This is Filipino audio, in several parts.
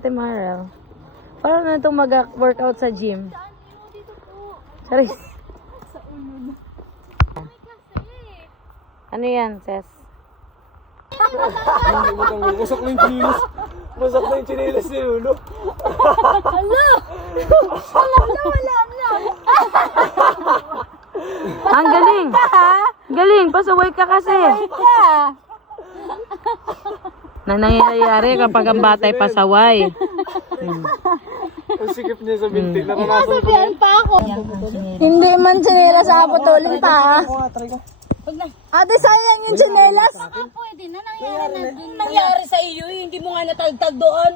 Ate Marl. Parang na itong mag-workout sa gym. Charis. Ano yan, Ses? Wasak na yung chinilas. Wasak na yung chinilas ni Lolo. Ang galing! Galing! Pasaway ka kasi! Na nangyayari kapag ang batay pasaway. Ang sikip niya sa binti. Naranasan ko yan. Hindi man tsinelas sa putulin pa. Ate, sayang yung tsinelas. Pwede na, nangyari sa iyo, hindi mo nga natagtag doon.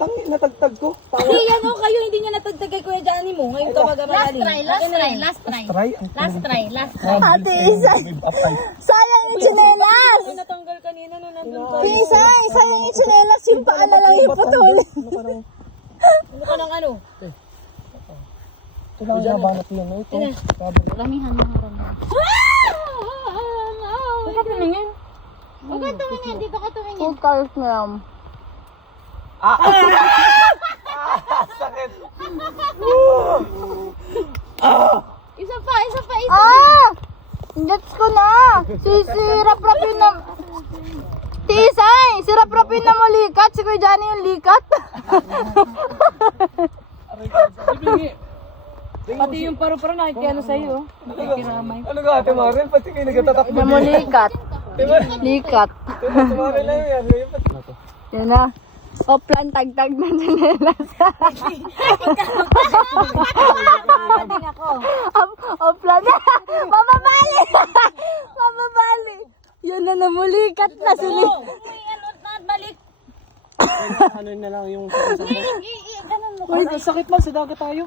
Tangi, natagtag ko. Hindi yan o kayo, hindi niya natagtag kay Kuya Johnny mo. Ngayon ka magamadali. Last try. Ate, sayang yung tsinelas. Natanggal kanina nung nandun ka. Isay, sayang yung tsinelas. Yung paa na lang yung putulin. Ano ka ng ano? Ito lang yung nabanat yun. Ito. Ramihan mo harang mo. Huwag ka tumingin. Huwag ka tumingin, dito ka tumingin. Food colors na lang. Sakit. Isa pa. Gets ko na! Sirap-rapin na... Tisay! Sirap-rapin na mo likat! Si Kuya Johnny yung likat! Pati yung paru-paro nakikiano sa'yo. Nakikiramay. Ano ka Ate Maril? Pati kayo nagtatakbo. Na mo likat. Likat. Ate Maril lang yan. Yun na. O plan tagtag na tsinelas. O plan. Mababali! Mababali! Yun na namulikat na sila. Balik. Ano na lang yung sakit. Ang sakit man, sa dagat tayo.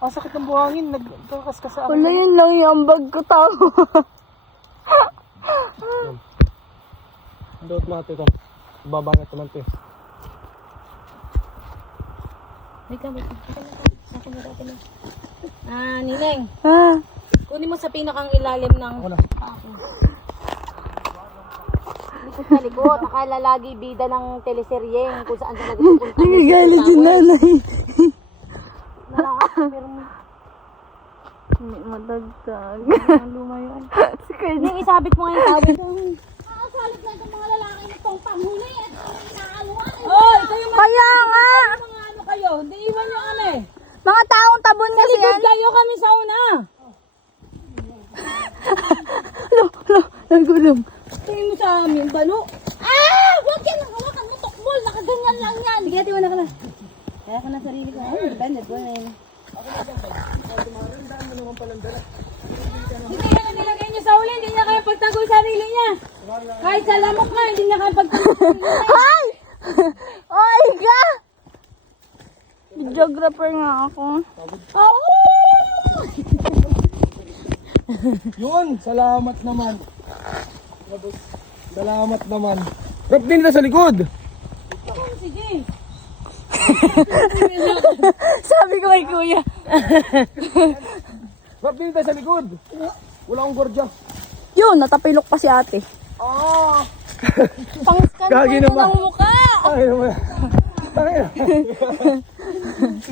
Ang sakit ng buhangin, nagkakas sa akin. Wala yun lang yung bag ko tao. Doot mo ate ito. Babangat naman ito. Nineng. Ah, Kunin mo sa pinakang ilalim ng... Wala. Likod na likod. Akala lagi bida ng teleseryeng kung saan siya nagpupunta. nagagalit si nanay. Hindi matagtag. Lumayo. Si Kuya Neng, isabit mo nga yung tawid. Nakasalit na itong mga lalaki nitong panghuli at inaaluan. Oy, kayo Kaya nga! mga ano kayo. Hindi iwan nyo kami. Mga taong tabon kasi Likod yan. kayo kami sa una. Nagulong. Tingin mo sa amin, balo. Huwag yan ang hawakan mo, tukbol. Nakaganyan lang yan. Sige, tiwan na ka na. Kaya ka na sarili ko. Ay, depende po na yun. Hindi yan ang nilagay niya sa uli. Hindi niya kaya pagtanggol sarili niya. Kahit sa lamok nga, hindi niya kaya pagtanggol sarili niya. Ay! Oy ka! Videographer nga ako. Yun! Salamat naman. Salamat naman. Rap din na sa likod. Sige. Sabi ko kay Kuya. Rap din na sa likod. Wala akong gordya. Yun, natapilok pa si ate. Pang-scan Gagi ko naman. ng mukha. Ay naman. Ay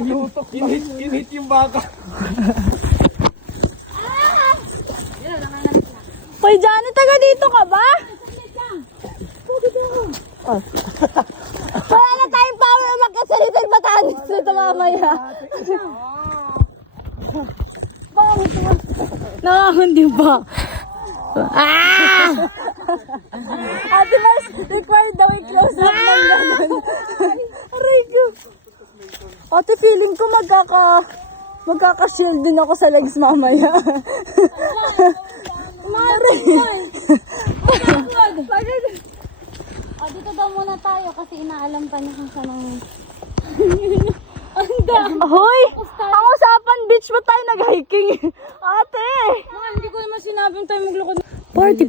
Lutok. Inhit yung baka. Kuya Johnny, taga dito ka ba? Wala na tayong power na magkasalita yung Batanes na ito mamaya. Nakakundi ba? Ate Mas, required daw i-close up ng ganun. Aray ko. Ate, feeling ko magkaka-shield din ako sa legs mamaya. Aray. Dito daw muna tayo kasi inaalam pa niya kung saan ang... Hoy! Ang usapan, beach ba tayo nag-hiking? Ate! Hindi ko naman sinabing tayo maglukod. Party!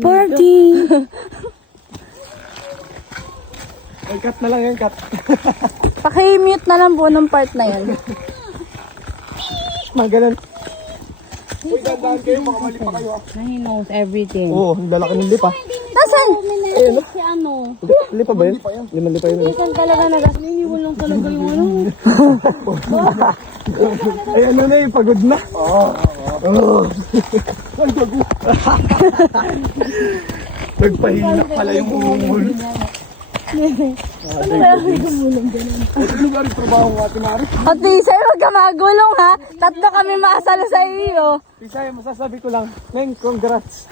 Ay, cut na lang yan, cut. Paki-mute na lang po ng part na yun. Magalan. Uy, dandahan kayo, baka mali pa kayo. He knows everything. Oo, ang lalaki ng lip ah. Nasa Minessage si ano. Lipa ba yun? Liman lipa yun. Minsan talaga nag-iiwan lang talaga yung ano. Ay, ano na yung pagod na. Ay, gago. Nagpahinak pala yung umul. Ano lugar yung trabaho mo, Ate Mari? Ate Isay, huwag ka magulong ha. Tatlo kami maasalo sa iyo. Isay, masasabi ko lang, Neng, congrats.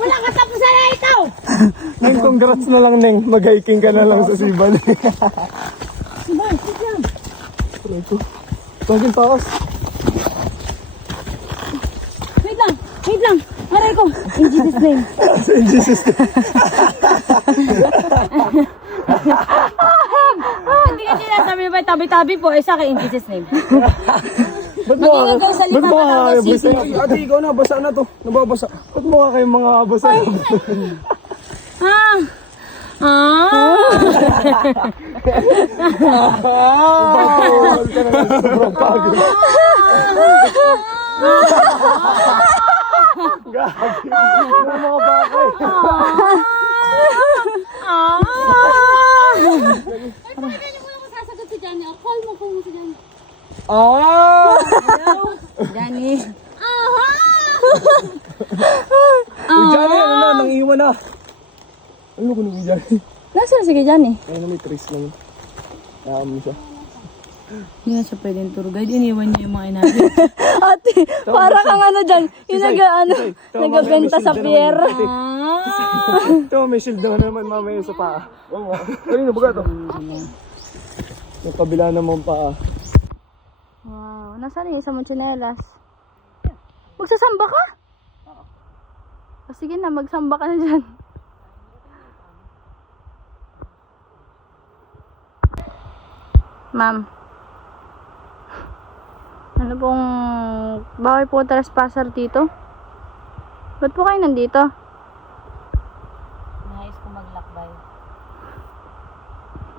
Wala ka tapos na ito! Neng, congrats na lang, Neng. Mag-hiking ka na lang sa Siban. Tagin taas. Wait lang! Aray ko! In Jesus name! In Jesus name. Hindi ka sinasabi ba tabi-tabi po, sa akin in Jesus name. Ba't mo Mag-iingaw sa ba't lima mo pa lang daw basta? Ate, ikaw na, basa na to. Nababasa. Ba't mo kayong mga basa? Bawal ka na lang, sobrang pagod. Gagi. Ano mga bakay? Pwede mo lang sasagot si Johnny. O, call mo kung si Johnny. Johnny. Uy, Johnny, ano na, nang-iwan na. Ano ko nung Johnny? Nasaan sige dyan eh? Ayun na, may trace lang. Naam siya. Hindi na siya pwedeng tour guide. Iniwan niya yung mga inabi. Ate, para kang ano dyan. Yung nagabenta sa pier. Ito, may shield naman mamaya sa paa. Oo nga. Ayun, nabaga to. Yung kabila naman paa. Wow, nasaan yung isa mong tsinelas? Magsasamba ka? O sige na, magsamba ka na dyan. Ma'am. Ano pong bawal po trespasser dito? Ba't po kayo nandito? Nais ko maglakbay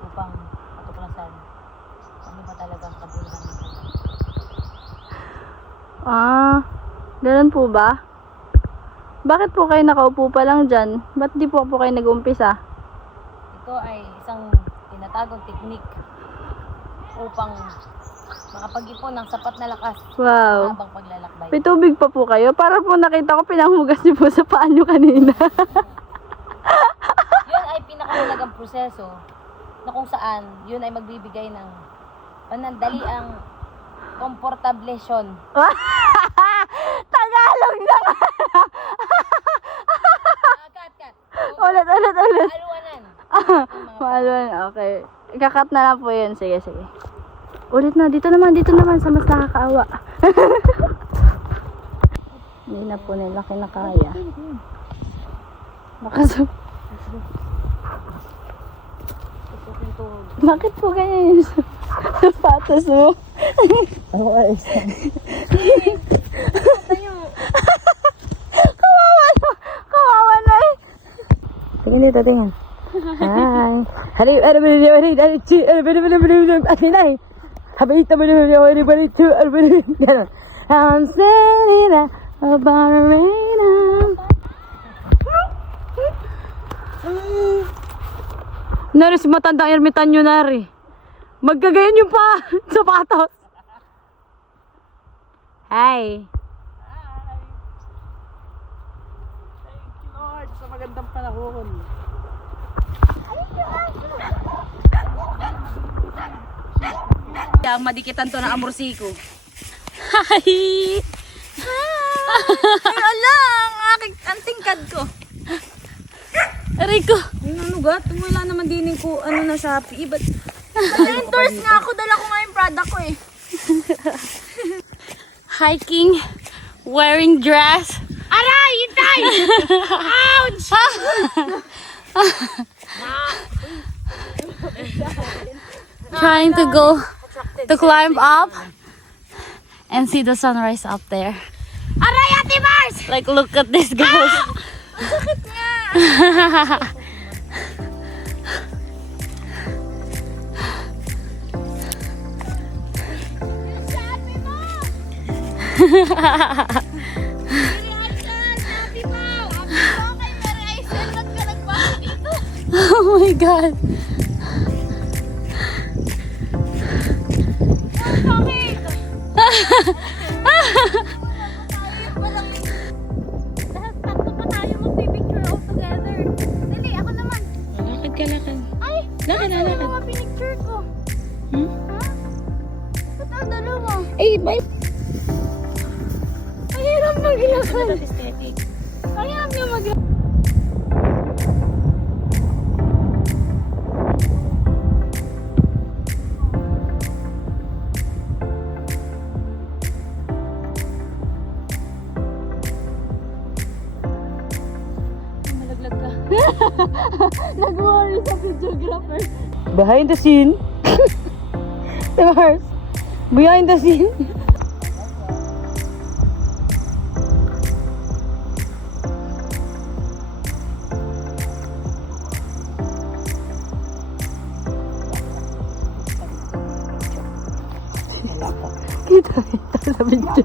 upang matuklasan ano ba talaga ang kabuluhan nito. Ganun po ba? Bakit po kayo nakaupo pa lang dyan? Ba't di po kayo nag-umpisa? Ito ay isang tinatagong teknik upang makapag-ipon ng sapat na lakas Wow. habang paglalakbay. May tubig pa po kayo? Para po nakita ko pinanghugas niyo po sa paa niyo kanina. Yun ay pinakamalagang proseso na kung saan yun ay magbibigay ng panandaliang komportablesion. Tagalog na nga! Kat. Ulit. Aluanan. Maluan, okay. Ikakat na lang po yun. Sige. Ulit na, dito naman, sa mas nakakaawa. Hindi na po nila kinakaya. Bakit po ganyan yung sapatos mo? Ano ka eh? Kawawa na eh. Tingin dito, tingin. Hi. I'm sailing about a rain. Nari si matandang ermitanyo nari. Magkagayon yung pa sapatos. Hi. Thank you, Lord, sa magandang panahon. Ang madikitan to ng amorsiko. Hi. Ay, ala, ang aking antingkad ko. Aray ko. Yung ano gat, wala naman din ko ano na Shopee. Ba't Na-endorse nga ako, dala ko nga yung product ko eh. Hiking, wearing dress. Aray, hintay! Ouch! Trying to go to climb up and see the sunrise up there. Aray, Ate Mars! Like, look at this, guys. Sakit nga! Oh my God. Lahat tatlo pa tayo magpipicture all together. Dali, ako naman. Lakad ka, lakad. Ay! Lakad na, Ano lakad. mga pinicture ko? Hmm? Ha? Ba't ang dalawa? Eh, bye. Ang hirap maglakad. Aesthetic. Ang hirap niya maglakad. Malaglag ka. Nag-worry sa videographer. Behind the scene. Mars. Behind the scene. Kita sa video.